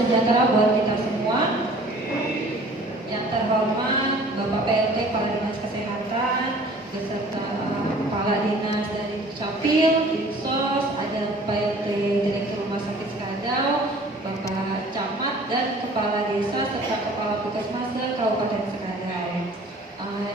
sejahtera buat kita semua. Yang terhormat Bapak PLT Kepala Dinas Kesehatan beserta Kepala Dinas dari Capil, Dinsos, ada PLT Direktur Rumah Sakit Sekadau, Bapak Camat dan Kepala Desa serta Kepala Puskesmas Kabupaten Sekadau.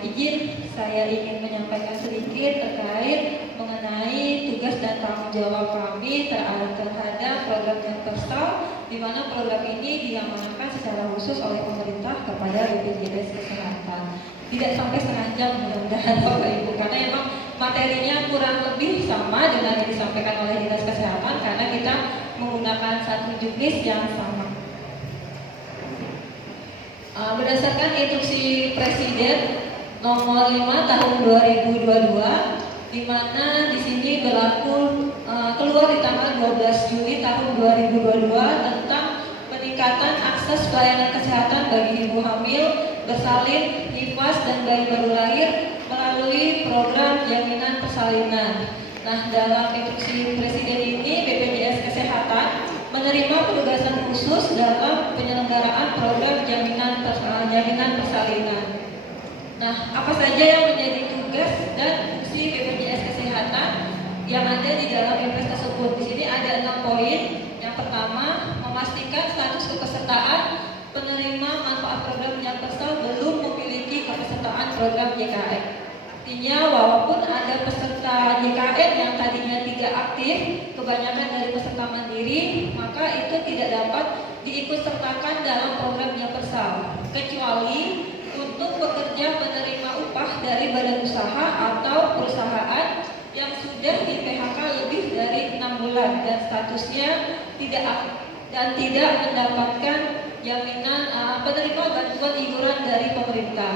Izin saya ingin menyampaikan sedikit terkait mengenai tugas dan tanggung jawab kami terhadap program Jampestal, di mana program ini diamanahkan secara khusus oleh pemerintah kepada BPJS Kesehatan. Tidak sampai setengah jam mudah-mudahan Bapak Ibu, karena memang materinya kurang lebih sama dengan yang disampaikan oleh Dinas Kesehatan karena kita menggunakan satu juknis yang sama. Berdasarkan instruksi Presiden nomor 5 tahun 2022, di mana di sini berlaku keluar di tanggal 12 Juli tahun 2022 tentang peningkatan akses pelayanan kesehatan bagi ibu hamil, bersalin, nifas dan bayi baru lahir melalui program jaminan persalinan. Nah, dalam instruksi Presiden ini BPJS Kesehatan menerima penugasan khusus dalam penyelenggaraan program jaminan persalinan. Nah, apa saja yang menjadi tugas dan fungsi BPJS Kesehatan yang ada di dalam impres tersebut? Di sini ada 6 poin. Yang pertama, memastikan status kepesertaan penerima manfaat program Jampestal belum memiliki kepesertaan program JKN. Artinya, walaupun ada peserta JKN yang tadinya tidak aktif, kebanyakan dari peserta mandiri, maka itu tidak dapat diikutsertakan dalam program Jampestal, kecuali untuk pekerja penerima upah dari badan usaha atau perusahaan yang sudah di PHK lebih dari 6 bulan dan statusnya tidak mendapatkan jaminan penerima bantuan iuran dari pemerintah.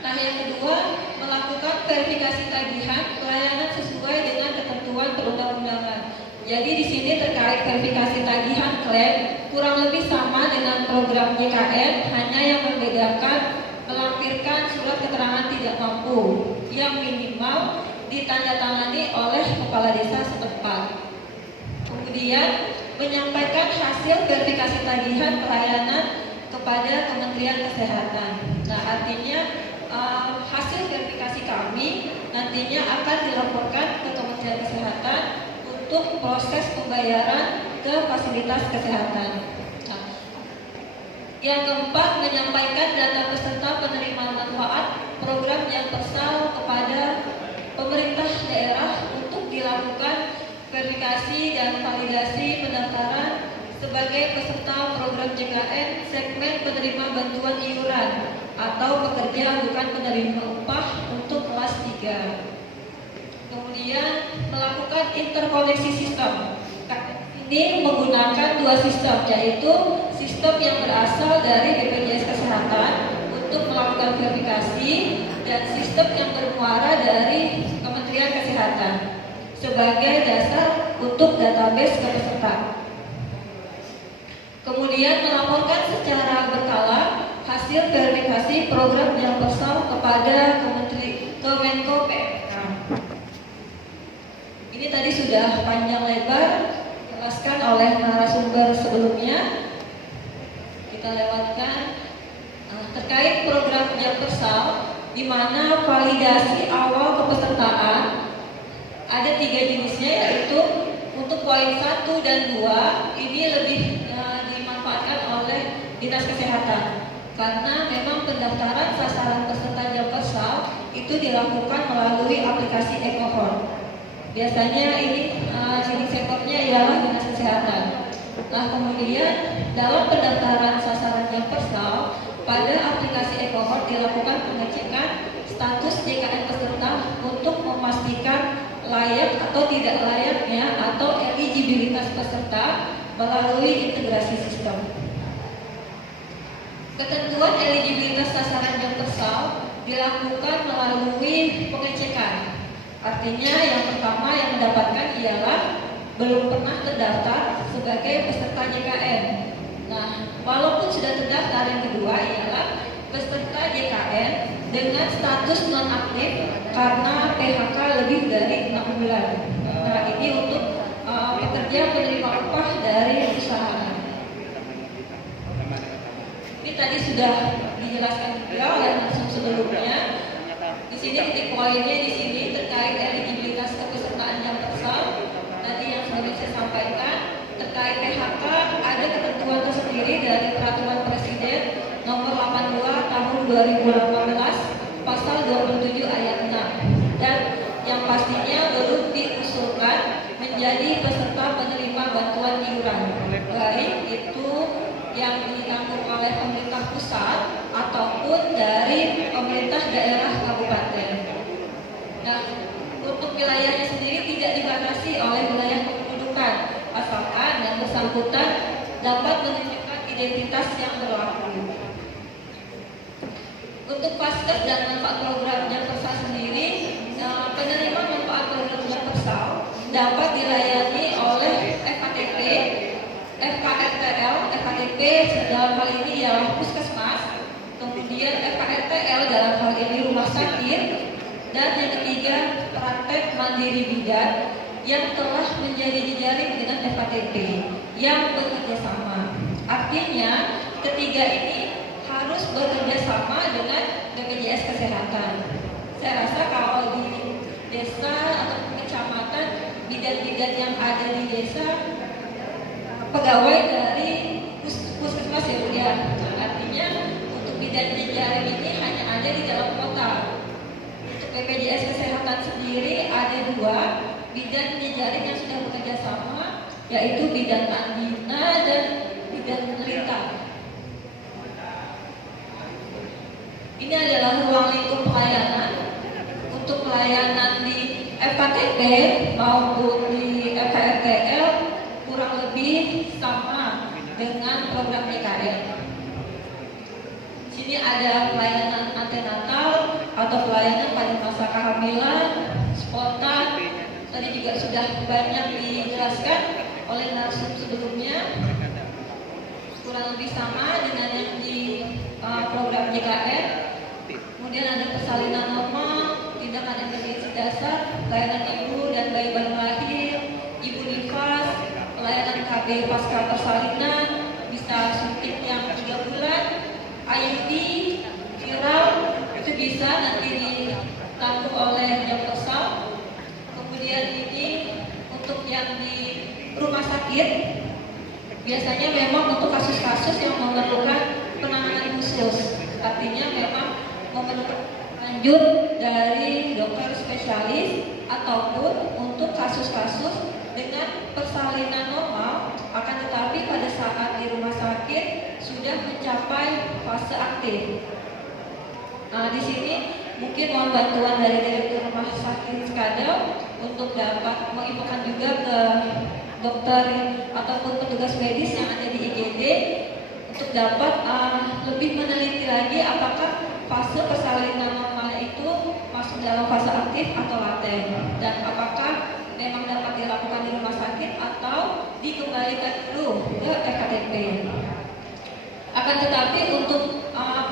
Nah, yang kedua, melakukan verifikasi tagihan pelayanan sesuai dengan ketentuan perundang-undangan. Jadi di sini terkait verifikasi tagihan klaim kurang lebih sama dengan program JKN, hanya yang membedakan melampirkan surat keterangan tidak mampu yang minimal ditandatangani oleh kepala desa setempat. Kemudian menyampaikan hasil verifikasi tagihan pelayanan kepada Kementerian Kesehatan. Nah, artinya hasil verifikasi kami nantinya akan dilaporkan ke Kementerian Kesehatan untuk proses pembayaran ke fasilitas kesehatan. Nah, yang keempat, menyampaikan data peserta penerima manfaat program Jampestal kepada pemerintah daerah untuk dilakukan verifikasi dan validasi pendaftaran sebagai peserta program JKN segmen penerima bantuan iuran atau pekerja bukan penerima upah untuk kelas 3. Kemudian melakukan interkoneksi sistem. Ini menggunakan 2 sistem, yaitu sistem yang berasal dari BPJS Kesehatan untuk melakukan verifikasi dan sistem yang bermuara dari Kementerian Kesehatan sebagai dasar untuk database kepeserta. Kemudian melaporkan secara berkala hasil verifikasi program Jampestal kepada Kemenko PMK. Ini tadi sudah panjang lebar dijelaskan oleh narasumber sebelumnya. Kita lewatkan terkait program Jampestal, di mana validasi awal kepesertaan ada 3 jenisnya, yaitu untuk poin 1 dan 2 ini lebih dimanfaatkan oleh Dinas Kesehatan karena memang pendaftaran sasaran peserta Jampestal itu dilakukan melalui aplikasi EcoHealth. Biasanya ini leading sektornya ialah Dinas Kesehatan. Nah, kemudian dalam pendaftaran sasaran Jampestal pada aplikasi EcoHealth dilakukan pengecekan status JKN peserta untuk memastikan layak atau tidak layaknya atau eligibilitas peserta melalui integrasi sistem. Ketentuan eligibilitas sasaran Jampestal dilakukan melalui pengecekan. Artinya yang pertama yang mendapatkan ialah belum pernah terdaftar sebagai peserta JKN. Nah, walaupun sudah terdaftar, yang kedua ialah peserta JKN dengan status non-aktif karena PHK lebih dari 6 bulan. Nah, ini untuk pekerja penerima upah dari perusahaan. tadi sudah dijelaskan juga oleh narsum sebelumnya. Di sini titik poinnya di sini terkait eligibilitas kepesertaan jam tersal. Tadi yang sudah saya sampaikan terkait PHK ada ketentuan tersendiri dari Peraturan Presiden Nomor 82 Tahun 2018 Pasal 27 Ayat 6 dan yang pastinya belum diusulkan menjadi peserta penerima bantuan iuran, baik itu yang ditanggung oleh pemerintah pusat ataupun dari pemerintah daerah kabupaten. Nah, untuk wilayahnya sendiri tidak dibatasi oleh wilayah kependudukan, asalkan yang bersangkutan dapat menunjukkan identitas yang berlaku. Untuk Paskes dan manfaat program jam tersal sendiri, penerima manfaat program jam tersal dapat dilayani oleh FKTP, FKRTL, FKTP dalam hal ini ialah puskesmas, kemudian FKRTL dalam hal ini rumah sakit, dan yang ketiga praktek mandiri bidan yang telah menjadi jejaring dengan FKTP yang bekerja sama. Artinya ketiga ini harus bekerja sama dengan BPJS Kesehatan. Saya rasa kalau di desa atau kecamatan bidan-bidan yang ada di desa pegawai dari puskesmas ya, artinya untuk bidan jejaring ini hanya ada di dalam kota. Untuk BPJS Kesehatan sendiri ada 2 bidan jejaring yang sudah bekerja sama, yaitu bidan Andina dan bidan Lita. Ini adalah ruang lingkup pelayanan. Untuk pelayanan di FKTP maupun di FKRTL kurang lebih sama dengan program PKN. Di sini ada pelayanan antenatal atau pelayanan pada masa kehamilan, spontan. Tadi juga sudah banyak dijelaskan oleh narsum sebelumnya. Kurang lebih sama dengan yang di program JKN. Kemudian ada persalinan normal, tindakan emergensi dasar, pelayanan ibu dan bayi baru lahir, ibu nifas, pelayanan KB pasca persalinan, bisa suntik yang 3 bulan, IUD, viral, itu bisa nanti ditanggung oleh jam tersal. Kemudian ini untuk yang di rumah sakit, biasanya memang untuk kasus-kasus yang memerlukan penanganan khusus, artinya memang memerlukan lanjut dari dokter spesialis ataupun untuk kasus-kasus dengan persalinan normal, akan tetapi pada saat di rumah sakit sudah mencapai fase aktif. Nah, di sini mungkin mohon bantuan dari Direktur Rumah Sakit Skadel untuk dapat menginfokan juga ke dokter ataupun petugas medis yang ada di IGD untuk dapat lebih meneliti lagi apakah fase persalinan normal itu masuk dalam fase aktif atau laten, dan apakah memang dapat dilakukan di rumah sakit atau dikembalikan dulu ke FKTP. Akan tetapi untuk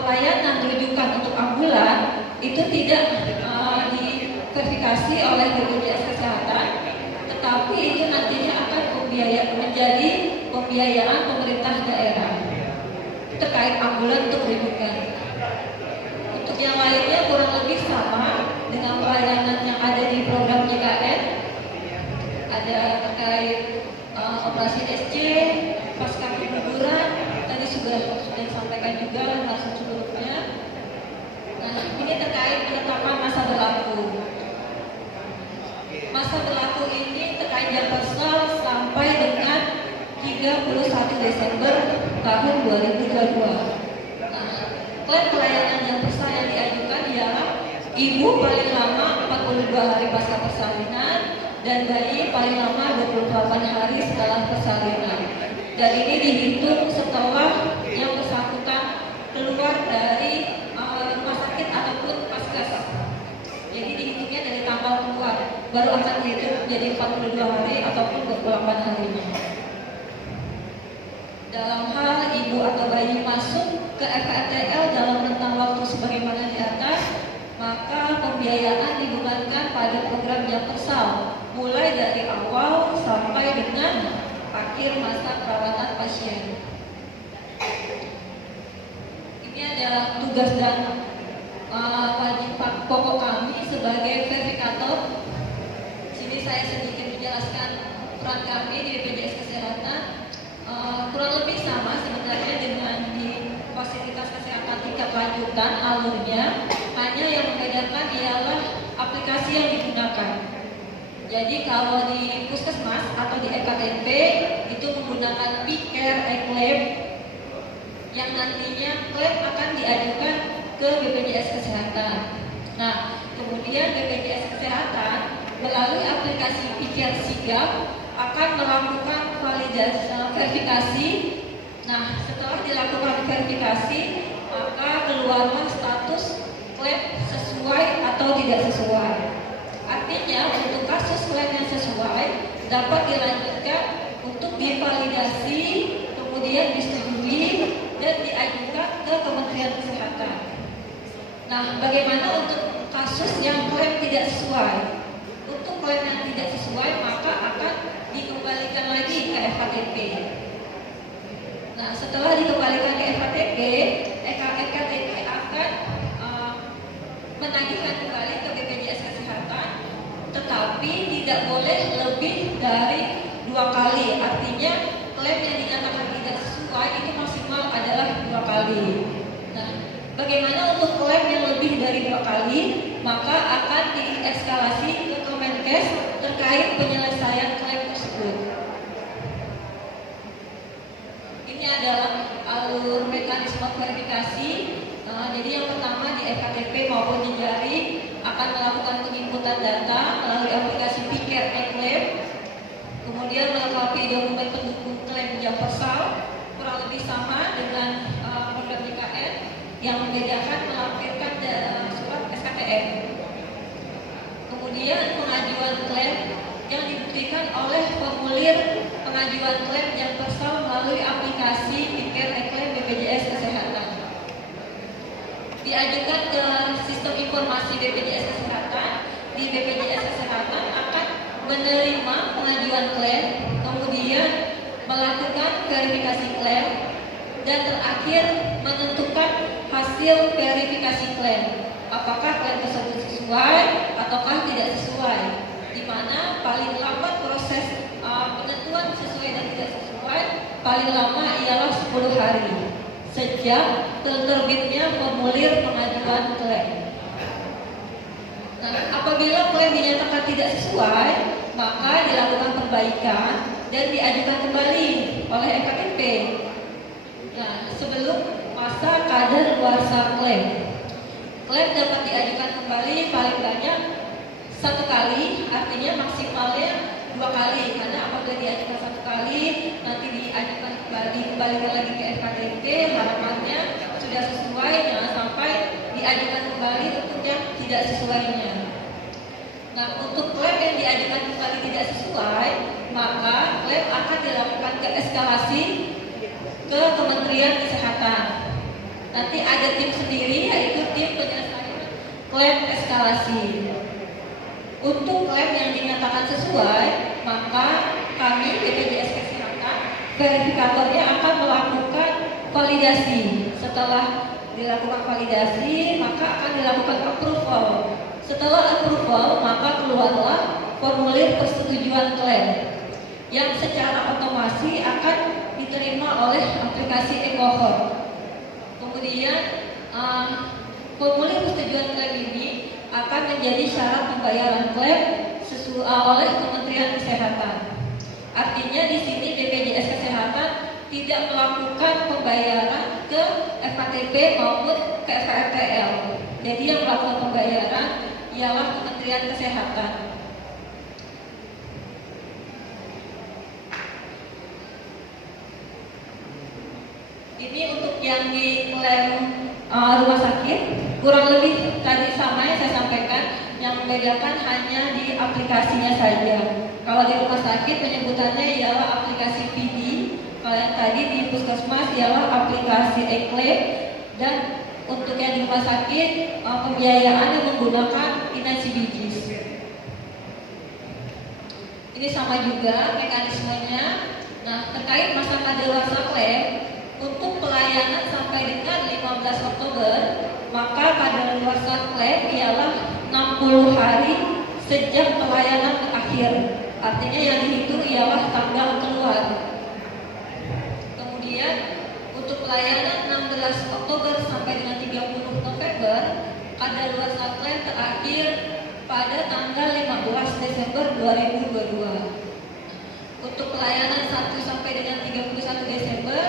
pelayanan rujukan untuk ambulan itu tidak diverifikasi oleh BPJS Kesehatan, tetapi itu nantinya akan menjadi pembiayaan pemerintah daerah terkait ambulan untuk rujukan. Untuk yang lainnya kurang lebih sama dengan pelayanan yang ada di program JKN. Ada terkait operasi SC, pasca keguguran, tadi sudah disampaikan juga langsung sebelumnya. Nah, ini terkait penetapan masa berlaku. Masa berlaku ini terkait jam tersal sampai dengan 31 Desember tahun 2022. Klaim pelayanan jam tersal yang diajukan ialah ibu paling lama 42 hari pasca persalinan dan bayi paling lama 28 hari setelah persalinan. Dan ini dihitung setelah yang bersangkutan keluar dari rumah sakit ataupun paskes. Jadi dihitungnya dari tanggal keluar, baru akan dihitung jadi 42 hari ataupun 28 harinya. Dalam hal ibu atau bayi masuk ke FKRTL dalam rentang waktu sebagaimana di atas, maka pembiayaan dibebankan pada program jam tersal mulai dari awal sampai dengan akhir masa perawatan pasien. Ini adalah tugas dan wajib pokok kami sebagai verifikator. Sini saya sedikit menjelaskan peran kami di BPJS Kesehatan. Kurang lebih sama sebenarnya dengan di fasilitas kesehatan tingkat lanjutan alurnya, hanya yang membedakan ialah aplikasi yang digunakan. Jadi kalau di puskesmas atau di EKTP itu menggunakan P-Care e-Claim yang nantinya klaim akan diajukan ke BPJS Kesehatan. Nah, kemudian BPJS Kesehatan melalui aplikasi P-Care Sigap akan melakukan verifikasi. Nah, setelah dilakukan verifikasi, maka keluarlah status klaim sesuai atau tidak sesuai. Artinya untuk kasus klaim yang sesuai dapat dilanjutkan untuk divalidasi, kemudian disetujui dan diajukan ke Kementerian Kesehatan. Nah, bagaimana untuk kasus yang klaim tidak sesuai? Untuk klaim yang tidak sesuai maka akan dikembalikan lagi ke FKTP. Nah, setelah dikembalikan ke FKTP, EKTP akan menagihkan kembali ke BPJS Kesehatan, tetapi tidak boleh lebih dari 2 kali. Artinya klaim yang dinyatakan tidak sesuai itu maksimal adalah 2 kali. Nah, bagaimana untuk klaim yang lebih dari 2 kali? Maka akan dieskalasi ke Kemenkes terkait penyelesaian klaim tersebut. Ini adalah alur mekanisme verifikasi. Jadi yang pertama di EKTP maupun di Jari akan melakukan penginputan data melalui aplikasi P-Care e-Claim, kemudian melengkapi dokumen pendukung klaim universal, kurang lebih sama dengan program JKN, yang membedakan melampirkan surat SKTM. Kemudian pengajuan klaim yang dibuktikan oleh formulir pengajuan klaim universal melalui aplikasi P-Care e-Claim BPJS Kesehatan. Diajukan ke sistem informasi BPJS Kesehatan. Di BPJS Kesehatan akan menerima pengajuan klaim, kemudian melakukan verifikasi klaim, dan terakhir menentukan hasil verifikasi klaim. Apakah klaim tersebut sesuai ataukah tidak sesuai? Di mana paling lambat proses penentuan sesuai dan tidak sesuai paling lama ialah 10 hari sejak terbitnya formulir pengajuan klaim. Nah, apabila klaim dinyatakan tidak sesuai, maka dilakukan perbaikan dan diajukan kembali oleh EKTP. Nah, sebelum masa kadaluarsa klaim, klaim dapat diajukan kembali paling banyak 1 kali, artinya maksimalnya 2 kali. Karena apabila diajukan 1 kali, nanti diajukan kembalikan lagi ke FKTP, harapannya sudah sesuai, jangan sampai diajukan kembali untuk yang tidak sesuainya. Nah, untuk klaim yang diajukan kembali tidak sesuai, maka klaim akan dilakukan ke eskalasi ke Kementerian Kesehatan. Nanti ada tim sendiri, yaitu tim penyelesaian klaim eskalasi. Untuk klaim yang dinyatakan sesuai, maka kami BPJS Kesehatan verifikatornya akan melakukan validasi. Setelah dilakukan validasi, maka akan dilakukan approval. Setelah approval, maka keluarlah formulir persetujuan klaim yang secara otomasi akan diterima oleh aplikasi EcoHealth. Kemudian formulir persetujuan klaim ini akan menjadi syarat pembayaran klaim oleh Kementerian Kesehatan. Artinya di sini BPJS Kesehatan tidak melakukan pembayaran ke FKTP maupun ke FRTL. Jadi yang melakukan pembayaran ialah Kementerian Kesehatan. Ini untuk yang di klaim rumah sakit, kurang lebih tadi sama yang saya sampaikan, yang membedakan hanya di aplikasinya saja. Kalau di rumah sakit penyebutannya ialah aplikasi PD, kalau yang tadi di puskesmas ialah aplikasi e-claim, dan untuk yang di rumah sakit pembiayaan yang menggunakan INACBGIS. Ini sama juga mekanismenya. Nah, terkait masa kadaluarsa klaim, Untuk pelayanan sampai dengan 15 Oktober, maka kadaluarsa klaim ialah 60 hari sejak pelayanan berakhir. Artinya yang dihitung ialah tanggal keluar. Kemudian untuk pelayanan 16 Oktober sampai dengan 30 November, kadaluarsa klaim terakhir pada tanggal 15 Desember 2022. Untuk pelayanan 1 sampai dengan 31 Desember,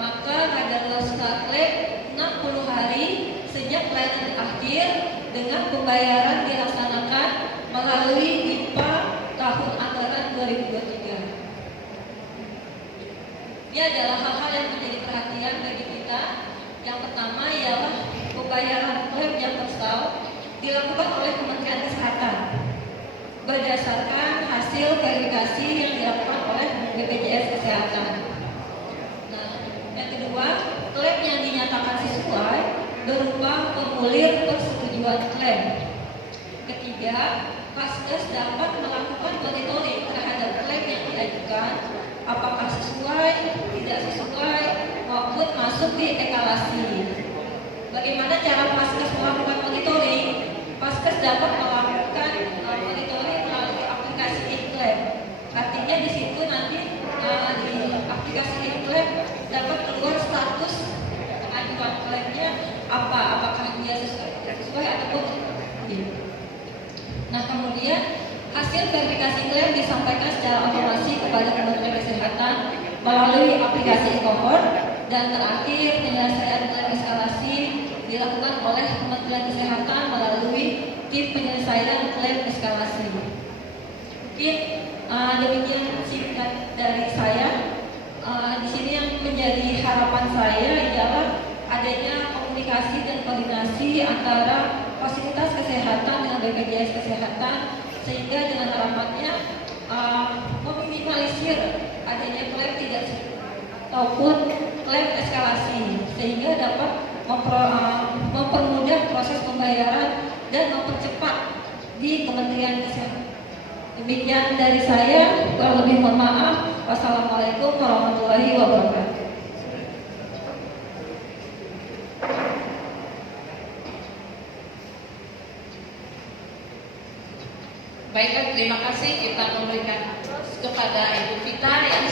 maka kadaluarsa klaim 60 hari sejak pelayanan berakhir dengan pembayaran dilaksanakan melalui IPA tahun anggaran 2023. Ini adalah hal-hal yang menjadi perhatian bagi kita. Yang pertama ialah pembayaran klaim yang tersal dilakukan oleh Kementerian Kesehatan berdasarkan hasil verifikasi yang dilakukan oleh BPJS Kesehatan. Nah, yang kedua, klaim yang dinyatakan sesuai berupa formulir persetujuan klaim. Ketiga, Vaskes dapat melakukan monitoring terhadap klaim yang diajukan, apakah sesuai, tidak sesuai, maupun masuk di etalasi. Bagaimana cara Vaskes melakukan monitoring? Vaskes dapat melakukan monitoring melalui aplikasi e-klaim. Artinya di situ nanti di aplikasi e-klaim dapat keluar status pengajuan klaimnya apakah dia sesuai ataupun tidak. Nah, kemudian hasil verifikasi klaim disampaikan secara otomasi kepada Kementerian Kesehatan melalui aplikasi e-cohort, dan terakhir penyelesaian klaim eskalasi dilakukan oleh Kementerian Kesehatan melalui tim penyelesaian klaim eskalasi. Mungkin demikian singkat dari saya. Di sini yang menjadi harapan saya adalah adanya komunikasi dan koordinasi antara fasilitas kesehatan dengan BPJS Kesehatan, sehingga dengan harapannya meminimalisir adanya klaim tidak ataupun klaim eskalasi, sehingga dapat mempermudah proses pembayaran dan mempercepat di Kementerian Kesehatan. Demikian dari saya, kurang lebih mohon maaf. Wassalamualaikum warahmatullahi wabarakatuh. Baiklah, terima kasih. Kita memberikan kepada Ibu Vita yang